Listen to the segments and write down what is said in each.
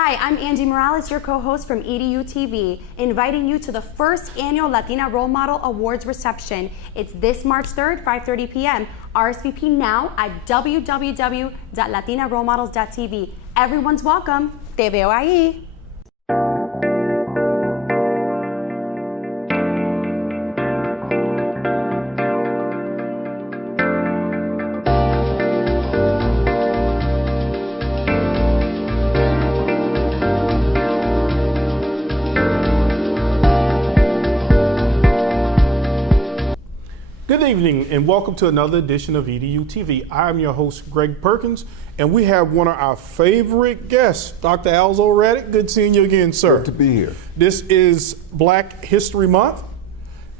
Hi, I'm Angie Morales, your co-host from EduTV, inviting you to the first annual Latina Role Model Awards reception. It's this March 3rd, 5:30 p.m. RSVP now at www.latinarolemodels.tv. Everyone's welcome. Te veo ahí. Good evening and welcome to another edition of EduTV. I'm your host, Greg Perkins, and we have one of our favorite guests, Dr. Alzo Reddick. Good seeing you again, sir. Good to be here. This is Black History Month,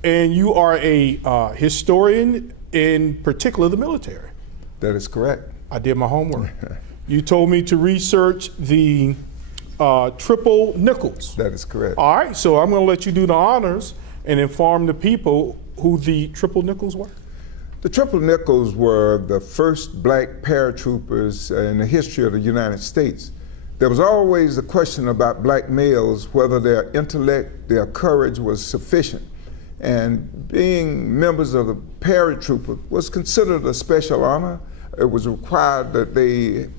and you are a historian, in particular the military. That is correct. I did my homework. You told me to research the triple nickels. That is correct. All right, so I'm going to let you do the honors and inform the people who the triple nickels were. The triple nickels were the first black paratroopers in the history of the United States. There was always a question about black males, whether their intellect, their courage was sufficient. And being members of the paratrooper was considered a special honor. It was required that they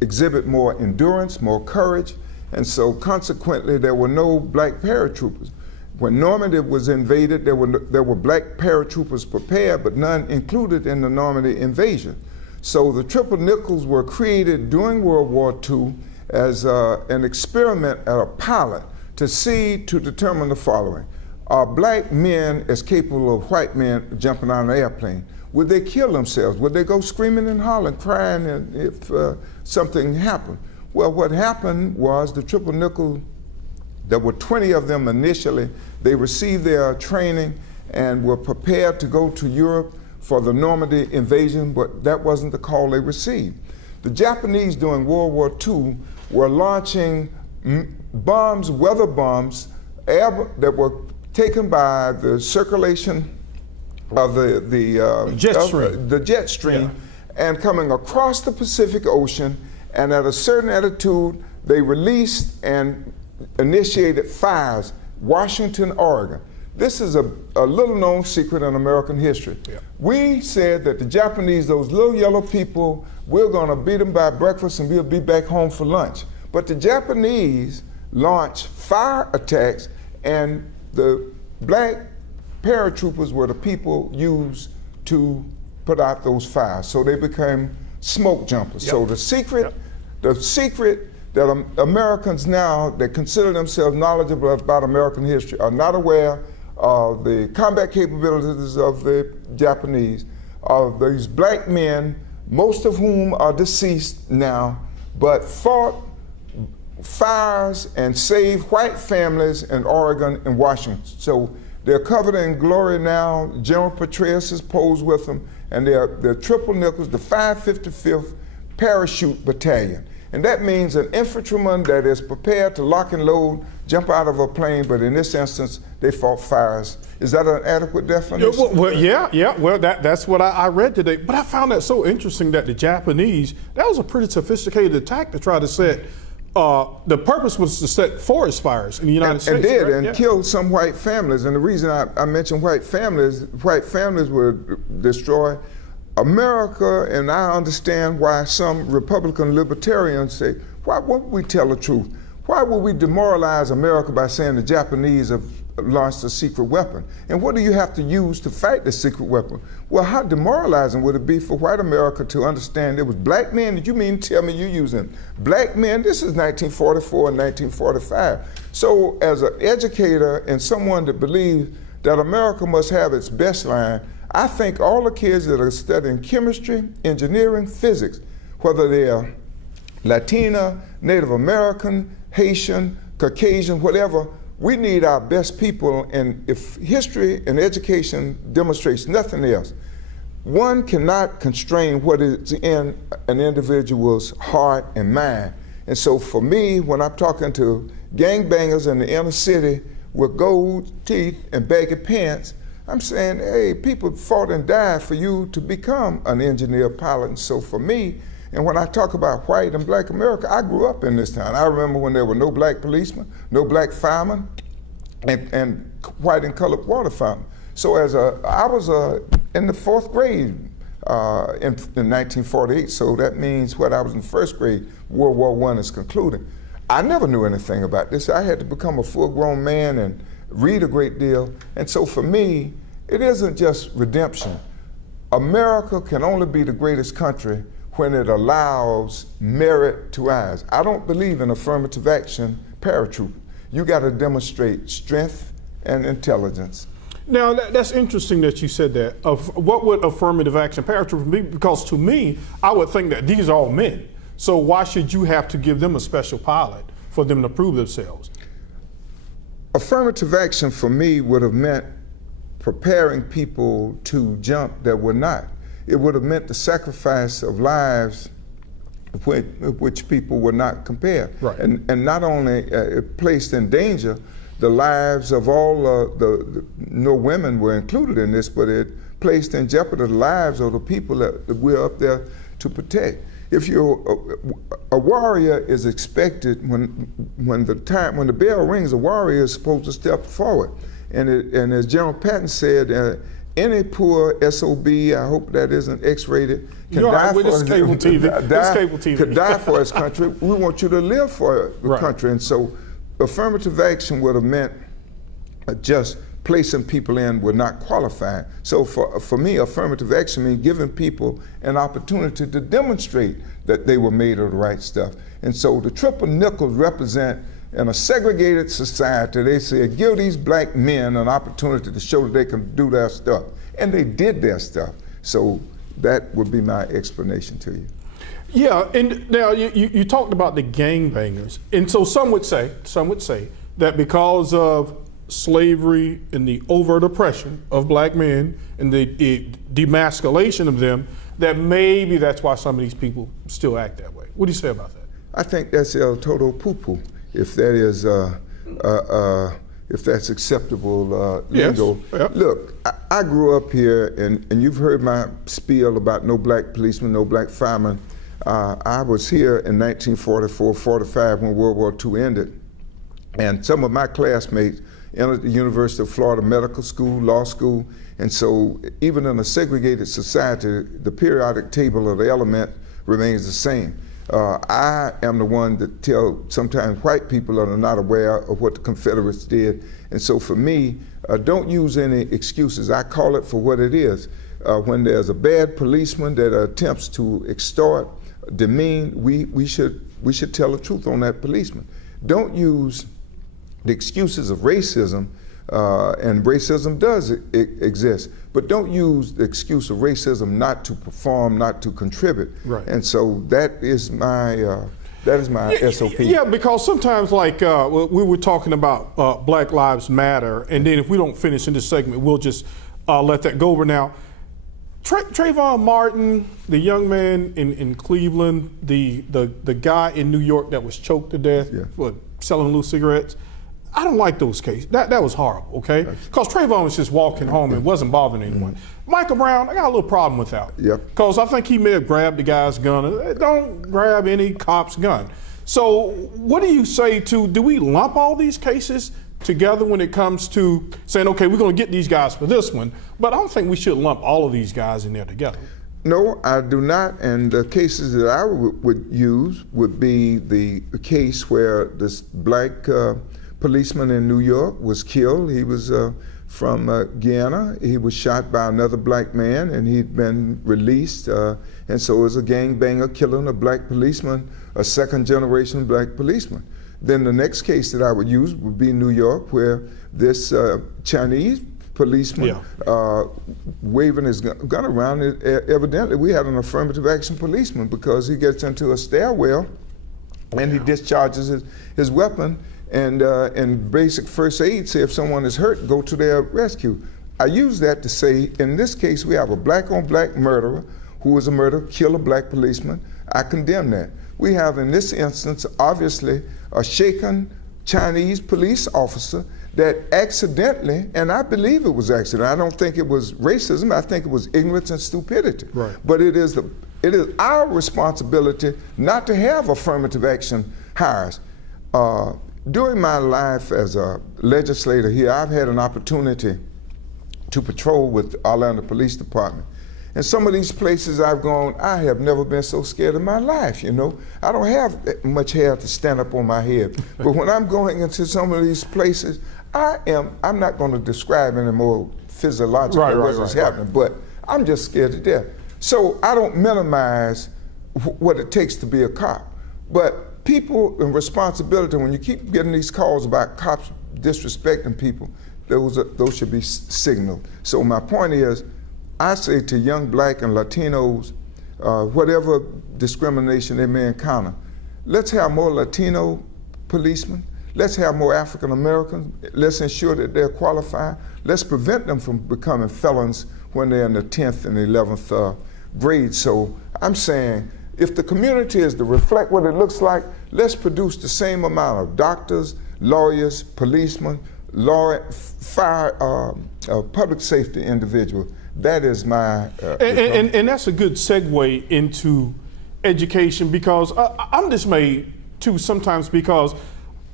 exhibit more endurance, more courage, and so consequently there were no black paratroopers. When Normandy was invaded, there were black paratroopers prepared, but none included in the Normandy invasion. So the triple nickels were created during World War II as an experiment at a pilot to determine the following. Are black men as capable of white men jumping on an airplane? Would they kill themselves? Would they go screaming and hollering, crying if something happened? Well, what happened was the triple nickel. There were 20 of them initially. They received their training and were prepared to go to Europe for the Normandy invasion, but that wasn't the call they received. The Japanese during World War II were launching bombs, weather bombs, that were taken by the circulation of the jet stream, and coming across the Pacific Ocean, and at a certain altitude, they released and initiated fires, Washington, Oregon. This is a little known secret in American history. Yeah. We said that the Japanese, those little yellow people, we're gonna beat them by breakfast and we'll be back home for lunch. But the Japanese launched fire attacks, and the black paratroopers were the people used to put out those fires. So they became smoke jumpers. Yep. So the secret that Americans now that consider themselves knowledgeable about American history are not aware of the combat capabilities of the Japanese, of these black men, most of whom are deceased now, but fought fires and saved white families in Oregon and Washington. So they're covered in glory now. General Petraeus is posed with them, and they're triple nickels, the 555th Parachute Battalion. And that means an infantryman that is prepared to lock and load, jump out of a plane, but in this instance, they fought fires. Is that an adequate definition? Well, that's what I read today. But I found that so interesting that the Japanese, that was a pretty sophisticated attack to try to set, the purpose was to set forest fires in the United States. And killed some white families. And the reason I mentioned white families were destroyed. America, and I understand why some Republican libertarians say, why won't we tell the truth? Why would we demoralize America by saying the Japanese have launched a secret weapon? And what do you have to use to fight the secret weapon? Well, how demoralizing would it be for white America to understand it was black men? Did you mean to tell me you're using black men? This is 1944 and 1945. So as an educator and someone that believes that America must have its best line, I think all the kids that are studying chemistry, engineering, physics, whether they're Latina, Native American, Haitian, Caucasian, whatever, we need our best people. And if history and education demonstrates nothing else, one cannot constrain what is in an individual's heart and mind. And so for me, when I'm talking to gangbangers in the inner city with gold teeth and baggy pants, I'm saying, hey, people fought and died for you to become an engineer, pilot. And so for me, And when I talk about white and black America, I grew up in this town. I remember when there were no black policemen, no black firemen, and white and colored water fountain. So I was in the 4th grade in 1948, so that means I was in 1st grade, World War I is concluding. I never knew anything about this. I had to become a full-grown man and read a great deal. And so for me, it isn't just redemption. America can only be the greatest country when it allows merit to rise. I don't believe in affirmative action paratroop. You got to demonstrate strength and intelligence. Now, that's interesting that you said that. What would affirmative action paratroop be? Because to me, I would think that these are all men. So why should you have to give them a special pilot for them to prove themselves? Affirmative action for me would have meant preparing people to jump that were not. It would have meant the sacrifice of lives which people were not compared. Right. And not only placed in danger the lives of all no women were included in this, but it placed in jeopardy the lives of the people that we're up there to protect. If you're a warrior is expected when the bell rings, a warrior is supposed to step forward. And as General Patton said, any poor SOB, I hope that isn't X-rated, can die for his cable TV. Could die for his country. We want you to live for the country. And so affirmative action would have meant just placing people in were not qualified. So for me, affirmative action means giving people an opportunity to demonstrate that they were made of the right stuff. And so the triple nickels represent, in a segregated society, they said, give these black men an opportunity to show that they can do their stuff. And they did their stuff. So that would be my explanation to you. Yeah, and now you talked about the gangbangers. And so some would say that because of slavery and the overt oppression of black men and the demasculation of them, that maybe that's why some of these people still act that way. What do you say about that? I think that's el todo poo-poo, if that is, if that's acceptable lingo. Yes. Yep. Look, I grew up here, and you've heard my spiel about no black policemen, no black firemen. I was here in 1944, 45 when World War II ended, and some of my classmates entered the University of Florida Medical School, law school, and so even in a segregated society, the periodic table of the element remains the same. I am the one that tell sometimes white people that are not aware of what the Confederates did, and so for me, don't use any excuses. I call it for what it is. When there's a bad policeman that attempts to extort, demean, we should tell the truth on that policeman. Don't use the excuses of racism, and racism does exist, but don't use the excuse of racism not to perform, not to contribute. Right. And so that is my SOP. Yeah, because sometimes, like we were talking about Black Lives Matter, and then if we don't finish in this segment, we'll just let that go over now. Trayvon Martin, the young man in Cleveland, the guy in New York that was choked to death for selling loose cigarettes. I don't like those cases. That was horrible, okay? Because Trayvon was just walking home and wasn't bothering anyone. Michael Brown, I got a little problem with that. Because I think he may have grabbed the guy's gun. Don't grab any cop's gun. So what do you say do we lump all these cases together when it comes to saying, okay, we're gonna get these guys for this one, but I don't think we should lump all of these guys in there together. No, I do not, and the cases that I would use would be the case where this black policeman in New York was killed. He was from Guyana. He was shot by another black man, and he'd been released. And so it was a gangbanger killing a black policeman, a second-generation black policeman. Then the next case that I would use would be New York, where this Chinese policeman waving his gun around. Evidently, we had an affirmative action policeman because he gets into a stairwell and he discharges his weapon. And in basic first aid, say if someone is hurt, go to their rescue. I use that to say, in this case, we have a black-on-black murderer who was a murderer, killed a black policeman. I condemn that. We have, in this instance, obviously, a shaken Chinese police officer that accidentally, and I believe it was accident, I don't think it was racism, I think it was ignorance and stupidity. Right. But it is It is our responsibility not to have affirmative action hires. During my life as a legislator here, I've had an opportunity to patrol with the Orlando Police Department. And some of these places I've gone, I have never been so scared in my life, you know. I don't have that much hair to stand up on my head. But when I'm going into some of these places, I'm not going to describe any more physiological what's happening, but I'm just scared to death. So I don't minimize what it takes to be a cop. But people and responsibility, when you keep getting these calls about cops disrespecting people, those should be signaled. So my point is, I say to young black and Latinos, whatever discrimination they may encounter, let's have more Latino policemen, let's have more African Americans, let's ensure that they're qualified, let's prevent them from becoming felons when they're in the 10th and 11th grade. So I'm saying, if the community is to reflect what it looks like, let's produce the same amount of doctors, lawyers, policemen, fire, public safety individuals. That is my and that's a good segue into education, because I'm dismayed too sometimes, because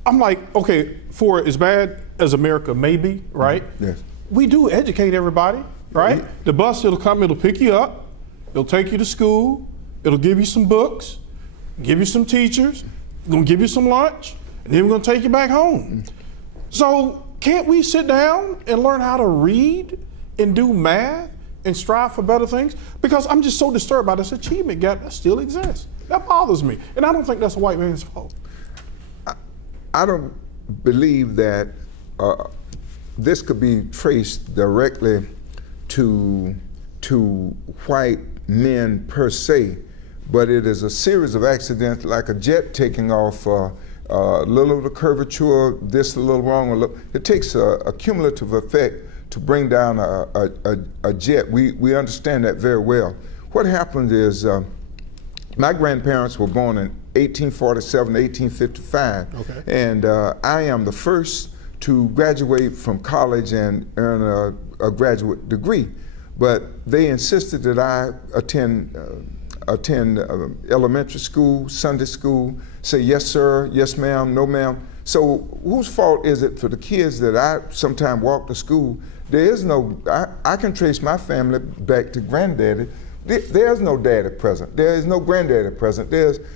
I'm like, okay, for as bad as America may be, right? Yes. We do educate everybody, right? Yeah. The bus, it'll come, it'll pick you up, it'll take you to school, it'll give you some books, give you some teachers, gonna give you some lunch, and then we're gonna take you back home. So can't we sit down and learn how to read and do math and strive for better things? Because I'm just so disturbed by this achievement gap that still exists. That bothers me. And I don't think that's a white man's fault. I don't believe that this could be traced directly to white men per se, but it is a series of accidents, like a jet taking off, a little of the curvature, this a little wrong. It takes a cumulative effect to bring down a jet. We understand that very well. What happened is, my grandparents were born in 1847, 1855, okay. And I am the first to graduate from college and earn a graduate degree. But they insisted that I attend elementary school, Sunday school, say yes sir, yes ma'am, no ma'am. So whose fault is it for the kids that I sometimes walk to school? There is no, I can trace my family back to granddaddy. There's no daddy present. There is no granddaddy present.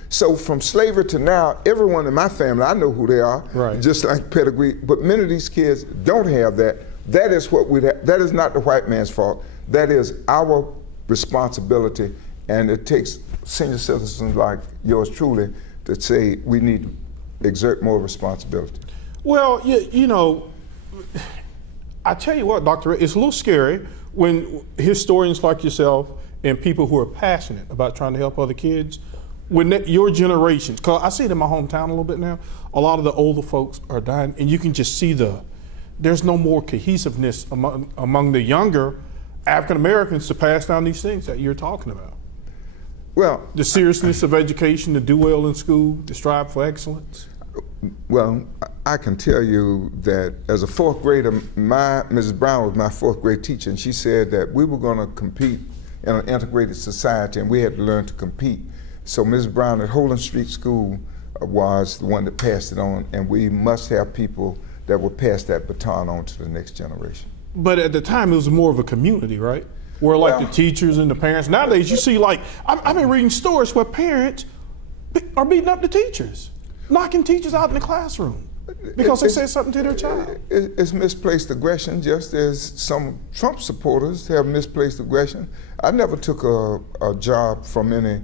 So from slavery to now, everyone in my family, I know who they are, right. Just like pedigree, but many of these kids don't have that. That is what that is not the white man's fault. That is our responsibility, and it takes senior citizens like yours truly to say we need to exert more responsibility. Well, you know, I tell you what, Dr. Ray, it's a little scary when historians like yourself and people who are passionate about trying to help other kids, when your generations, because I see it in my hometown a little bit now, a lot of the older folks are dying, and you can just see there's no more cohesiveness among the younger African Americans to pass down these things that you're talking about. Well, the seriousness of education, to do well in school, to strive for excellence. Well, I can tell you that as a fourth grader, Mrs. Brown was my fourth grade teacher, and she said that we were going to compete in an integrated society, and we had to learn to compete. So Mrs. Brown at Holland Street School was the one that passed it on, and we must have people that will pass that baton on to the next generation. But at the time, it was more of a community, right? Where like the teachers and the parents. Nowadays, you see, like, I've been reading stories where parents are beating up the teachers, knocking teachers out in the classroom because they said something to their child. It's misplaced aggression, just as some Trump supporters have misplaced aggression. I never took a job from any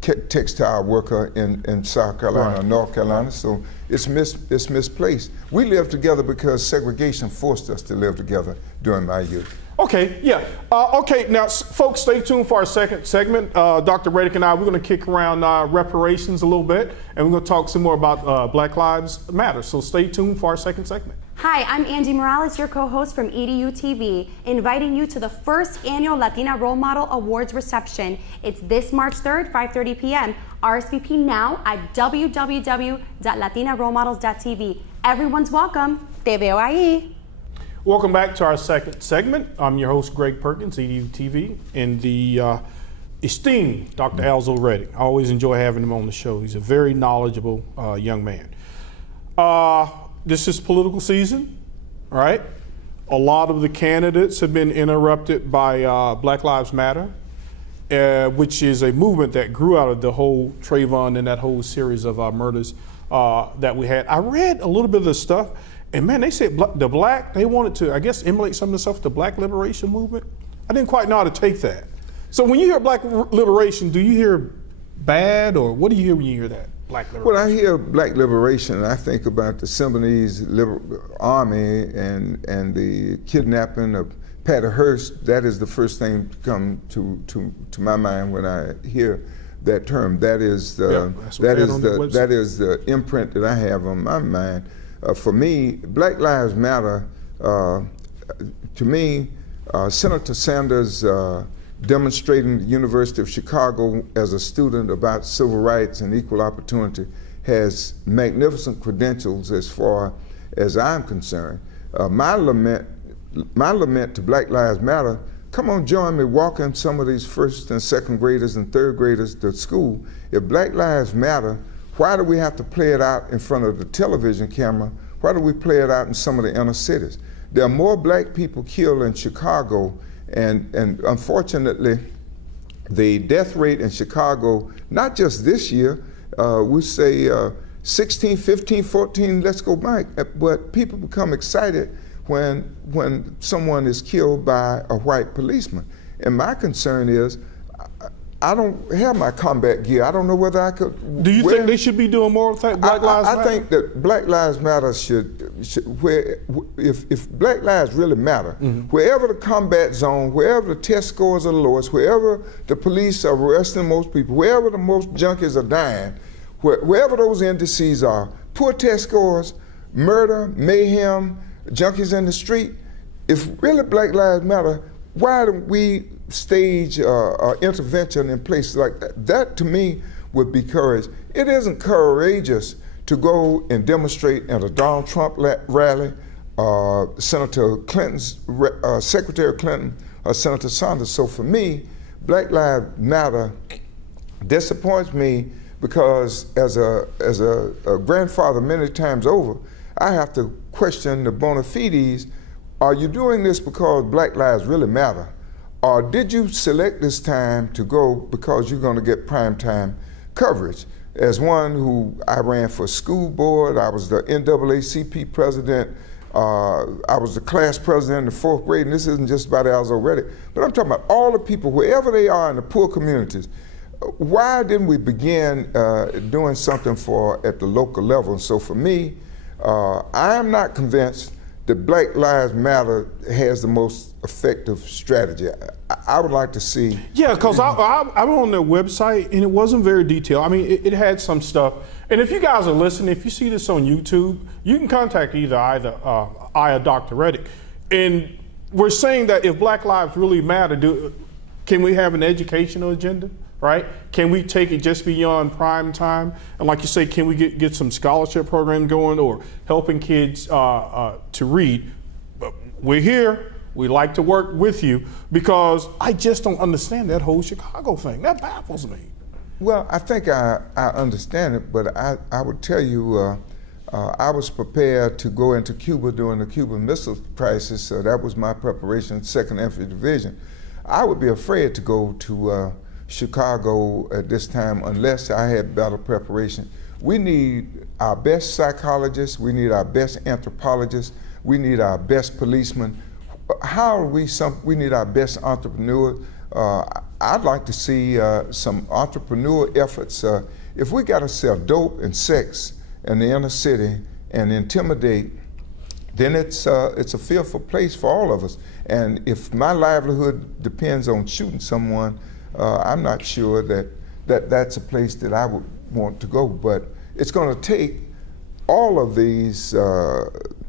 textile worker in South Carolina or North Carolina, so it's misplaced. We live together because segregation forced us to live together during my youth. Okay, yeah. Okay, now folks, stay tuned for our second segment. Dr. Reddick and I, we're going to kick around reparations a little bit, and we're going to talk some more about Black Lives Matter. So stay tuned for our second segment. Hi, I'm Angie Morales, your co-host from EduTV, inviting you to the first annual Latina Role Model Awards reception. It's this March 3rd, 5:30 p.m. RSVP now at www.latinarolemodels.tv. Everyone's welcome. Te veo ahí. Welcome back to our second segment. I'm your host, Greg Perkins, EduTV, and the esteemed Dr. Alzo Reddick. I always enjoy having him on the show. He's a very knowledgeable young man. This is political season, right? A lot of the candidates have been interrupted by Black Lives Matter, which is a movement that grew out of the whole Trayvon and that whole series of murders that we had. I read a little bit of the stuff, and man, they said they wanted to, I guess, emulate some of the stuff with the Black Liberation Movement. I didn't quite know how to take that. So when you hear Black Liberation, do you hear bad, or what do you hear when you hear that? Black Liberation? Well, I hear Black Liberation, I think about the Symbionese Army and the kidnapping of Patty Hearst. That is the first thing to come to my mind when I hear that term. That is the imprint that I have on my mind. For me, Black Lives Matter. To me, Senator Sanders demonstrating at the University of Chicago as a student about civil rights and equal opportunity has magnificent credentials as far as I'm concerned. My lament to Black Lives Matter, come on, join me walking some of these first and second graders and third graders to school. If Black Lives Matter, why do we have to play it out in front of the television camera? Why do we play it out in some of the inner cities? There are more black people killed in Chicago, and unfortunately, the death rate in Chicago, not just this year, we say 16, 15, 14, let's go back, but people become excited when someone is killed by a white policeman. And my concern is, I don't have my combat gear. I don't know whether I could. Do you think they should be doing more with Black Lives Matter? I think that Black Lives Matter should if Black Lives really matter, wherever the combat zone, wherever the test scores are the lowest, wherever the police are arresting most people, wherever the most junkies are dying, wherever those indices are, poor test scores, murder, mayhem, junkies in the street, if really Black Lives Matter, why don't we stage intervention in places like that? That to me would be courage. It isn't courageous to go and demonstrate at a Donald Trump rally, Senator Clinton's, Secretary Clinton, or Senator Sanders. So for me, Black Lives Matter disappoints me because as a grandfather many times over, I have to question the bona fides. Are you doing this because Black lives really matter? Or did you select this time to go because you're going to get primetime coverage? As one who I ran for school board, I was the NAACP president, I was the class president in the fourth grade, and this isn't just about Alzo Reddick, but I'm talking about all the people, wherever they are in the poor communities. Why didn't we begin doing something at the local level? And so for me, I am not convinced that Black Lives Matter has the most effective strategy. I would like to see. Yeah, because I'm on their website and it wasn't very detailed. I mean, it had some stuff. And if you guys are listening, if you see this on YouTube, you can contact either I or Dr. Reddick. And we're saying that if Black lives really matter, can we have an educational agenda? Right? Can we take it just beyond prime time? And like you say, can we get some scholarship program going or helping kids to read? But we're here. We like to work with you because I just don't understand that whole Chicago thing. That baffles me. Well, I think I understand it, but I would tell you, I was prepared to go into Cuba during the Cuban Missile Crisis. So that was my preparation, 2nd Infantry Division. I would be afraid to go to Chicago at this time unless I had better preparation. We need our best psychologists, we need our best anthropologists, we need our best policemen. We need our best entrepreneurs. I'd like to see some entrepreneur efforts. If we got to sell dope and sex in the inner city and intimidate, then it's a fearful place for all of us. And if my livelihood depends on shooting someone, I'm not sure that's a place that I would want to go. But it's going to take all of these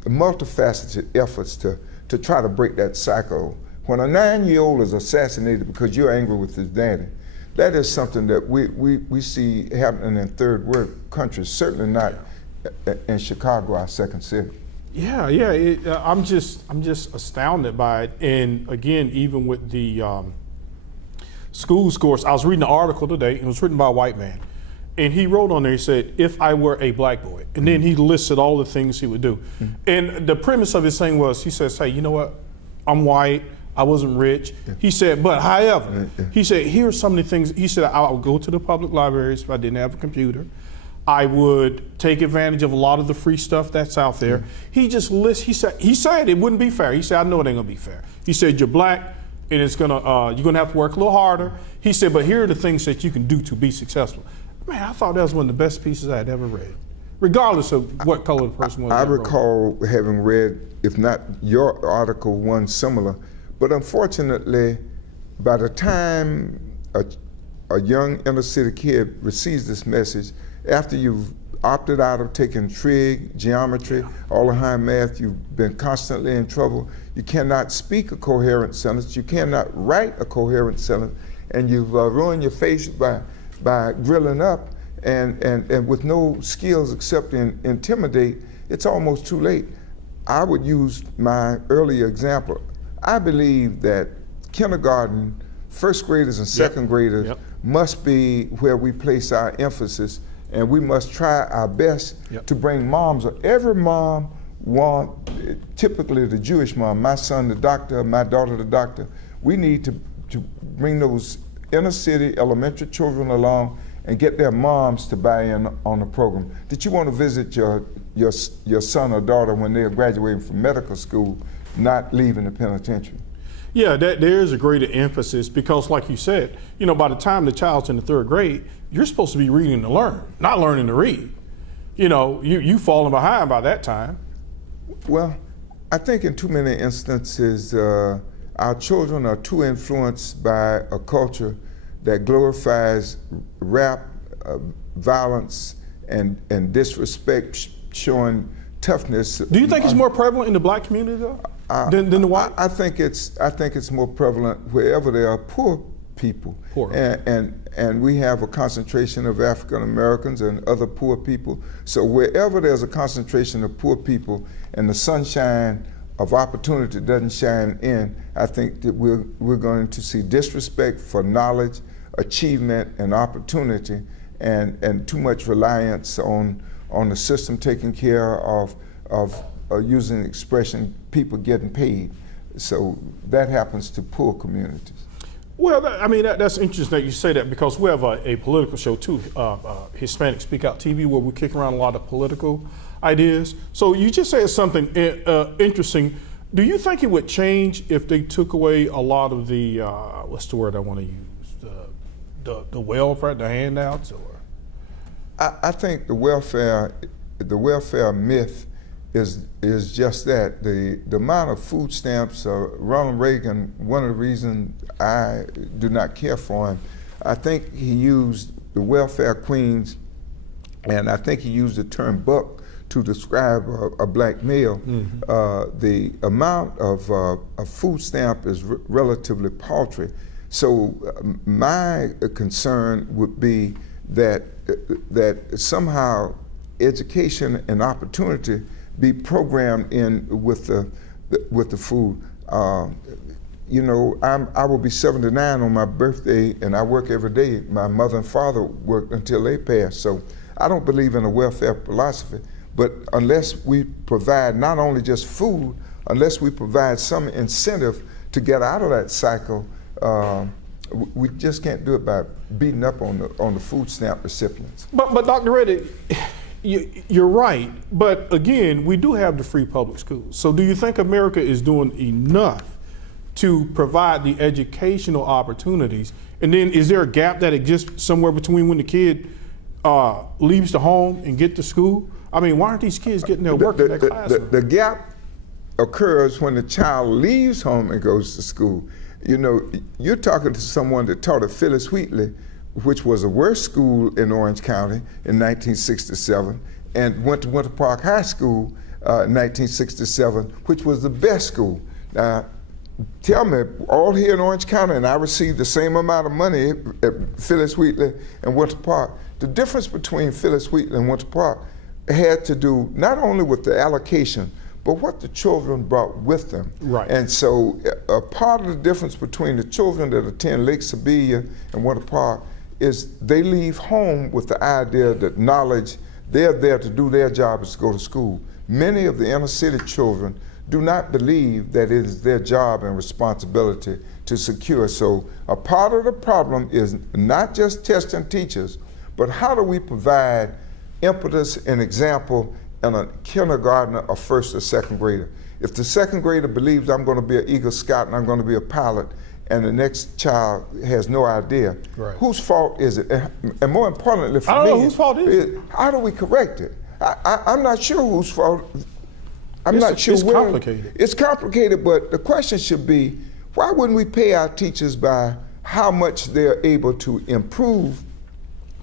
multifaceted efforts to try to break that cycle. When a 9-year-old is assassinated because you're angry with his daddy, that is something that we see happening in third world countries, certainly not in Chicago, our second city. Yeah. I'm just astounded by it. And again, even with the school scores. I was reading an article today, and it was written by a white man. And he wrote on there, he said, if I were a black boy. And then he listed all the things he would do. And the premise of his thing was, he says, hey, you know what? I'm white. I wasn't rich. He said, but however, he said, here are some of the things. He said, I would go to the public libraries if I didn't have a computer. I would take advantage of a lot of the free stuff that's out there. He just lists, he said it wouldn't be fair. He said, I know it ain't gonna be fair. He said, you're black and it's you're gonna have to work a little harder. He said, but here are the things that you can do to be successful. Man, I thought that was one of the best pieces I had ever read, regardless of what color the person was. I recall having read, if not your article, one similar, but unfortunately, by the time a young inner city kid receives this message, after you've opted out of taking trig, geometry, all the high math, you've been constantly in trouble, you cannot speak a coherent sentence, you cannot write a coherent sentence, and you've ruined your face by grilling up and with no skills except intimidate, it's almost too late. I would use my earlier example. I believe that kindergarten, first graders and second graders must be where we place our emphasis, and we must try our best to bring moms. Every mom typically the Jewish mom, my son the doctor, my daughter the doctor, we need to bring those inner city elementary children along and get their moms to buy in on the program. Did you want to visit your son or daughter when they're graduating from medical school, not leaving the penitentiary? Yeah, there is a greater emphasis because, like you said, by the time the child's in the third grade, you're supposed to be reading to learn, not learning to read. You falling behind by that time. Well, I think in too many instances, our children are too influenced by a culture that glorifies rap, violence, and disrespect, showing toughness. Do you think it's more prevalent in the black community though than the white? I think it's more prevalent wherever there are poor people, and we have a concentration of African Americans and other poor people. So wherever there's a concentration of poor people and the sunshine of opportunity doesn't shine in, I think that we're going to see disrespect for knowledge, achievement, and opportunity, and too much reliance on the system taking care of using the expression people getting paid. So that happens to poor communities. Well, that's interesting that you say that because we have a political show too, Hispanic Speak Out TV, where we kick around a lot of political ideas. So you just said something interesting. Do you think it would change if they took away a lot of the, what's the word I want to use, the welfare, the handouts, or? I think the welfare myth is just that. The amount of food stamps, Ronald Reagan, one of the reasons I do not care for him, I think he used the welfare queens, and I think he used the term buck to describe a black male. The amount of food stamp is relatively paltry. So my concern would be that somehow education and opportunity be programmed in with the food. I will be 79 on my birthday, and I work every day. My mother and father worked until they passed. So I don't believe in a welfare philosophy. But unless we provide not only just food, unless we provide some incentive to get out of that cycle, we just can't do it by beating up on the food stamp recipients. But Dr. Reddick, you're right. But again, we do have the free public schools. So do you think America is doing enough to provide the educational opportunities? And then is there a gap that exists somewhere between when the kid leaves the home and get to school? I mean, why aren't these kids getting their work in their classroom? The gap occurs when the child leaves home and goes to school. You're talking to someone that taught at Phyllis Wheatley, which was the worst school in Orange County in 1967, and went to Winter Park High School in 1967, which was the best school. Now, tell me, all here in Orange County, and I received the same amount of money at Phyllis Wheatley and Winter Park. The difference between Phyllis Wheatley and Winter Park had to do not only with the allocation, but what the children brought with them. Right. And so a part of the difference between the children that attend Lake Sibilia and Winter Park is they leave home with the idea that knowledge, they're there to do their job is to go to school. Many of the inner city children do not believe that it is their job and responsibility to secure. So a part of the problem is not just testing teachers, but how do we provide impetus and example in a kindergartner or first or second grader? If the second grader believes I'm going to be an Eagle Scout and I'm going to be a pilot, and the next child has no idea, right, whose fault is it? And more importantly for me, I don't know whose fault is it. How do we correct it? I'm not sure whose fault. I'm not sure. It's complicated. It's complicated, but the question should be, why wouldn't we pay our teachers by how much they're able to improve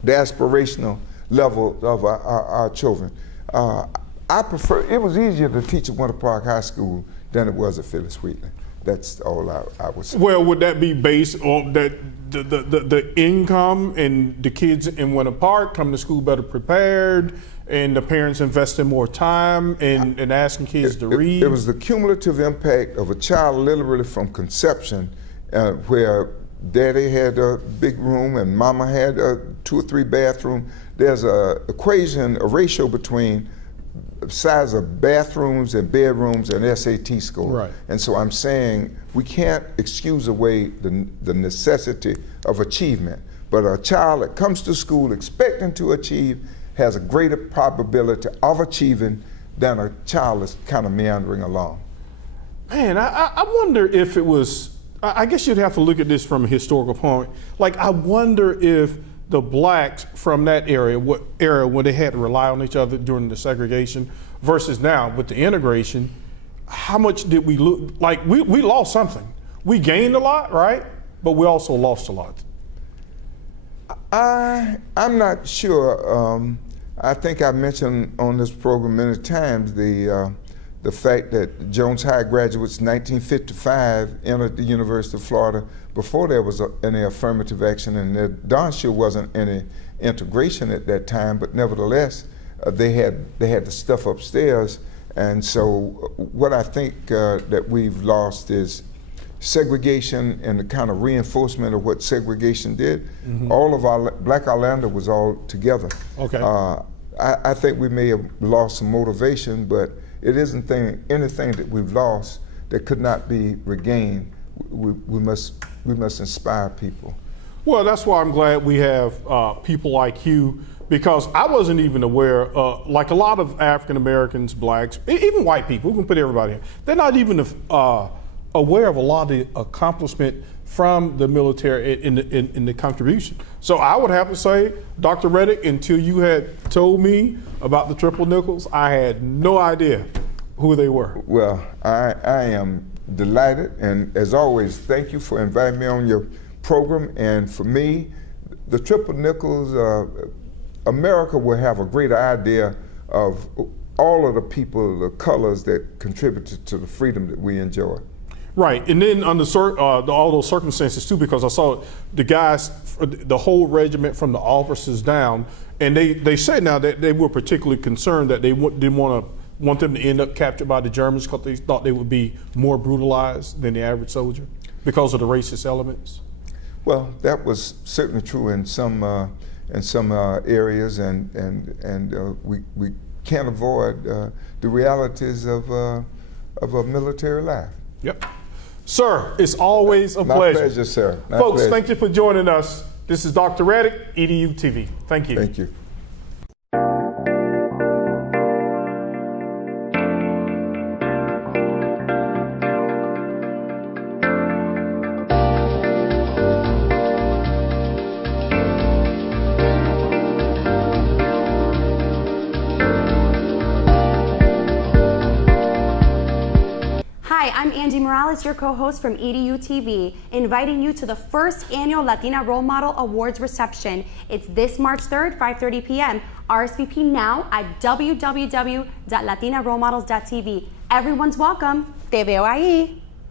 the aspirational level of our children? I prefer, it was easier to teach at Winter Park High School than it was at Phyllis Wheatley. That's all I would say. Well, would that be based on that the income and the kids in Winter Park come to school better prepared, and the parents investing more time and asking kids to read? It was the cumulative impact of a child literally from conception, where daddy had a big room and mama had 2 or 3 bathrooms. There's a equation, a ratio between size of bathrooms and bedrooms and SAT score. Right. And so I'm saying we can't excuse away the necessity of achievement, but a child that comes to school expecting to achieve has a greater probability of achieving than a child that's kind of meandering along. Man, I wonder if it was, I guess you'd have to look at this from a historical point. Like, I wonder if the blacks from that area, what era when they had to rely on each other during the segregation versus now with the integration, how much did we lose? Like, we lost something. We gained a lot, right? But we also lost a lot. I'm not sure. I think I mentioned on this program many times the fact that Jones High graduates in 1955 entered the University of Florida before there was any affirmative action, and there darn sure wasn't any integration at that time, but nevertheless, they had the stuff upstairs. And so what I think that we've lost is segregation and the kind of reinforcement of what segregation did. Mm-hmm. All of our Black Orlando was all together. Okay. I think we may have lost some motivation, but it isn't anything that we've lost that could not be regained. We must inspire people. Well, that's why I'm glad we have people like you, because I wasn't even aware, like a lot of African Americans, blacks, even white people, we can put everybody in, they're not even aware of a lot of the accomplishment from the military in the contribution. So I would have to say, Dr. Reddick, until you had told me about the triple nickels, I had no idea who they were. Well, I am delighted, and as always, thank you for inviting me on your program. And for me, the triple nickels, America will have a greater idea of all of the people, the colors that contributed to the freedom that we enjoy. Right, and then under all those circumstances too, because I saw the guys, the whole regiment from the officers down, and they said now that they were particularly concerned that they didn't want them to end up captured by the Germans because they thought they would be more brutalized than the average soldier because of the racist elements. Well, that was certainly true in some areas, and we can't avoid the realities of a military life. Yep. Sir, it's always a pleasure. My pleasure, sir. My Folks, pleasure. thank you for joining us. This is Dr. Reddick, EduTV. Thank you. Thank you. I'm Angie Morales, your co-host from EduTV, inviting you to the first annual Latina Role Model Awards reception. It's this March 3rd, 5:30 p.m. RSVP now at www.latinarole models.tv. Everyone's welcome. Te veo ahí.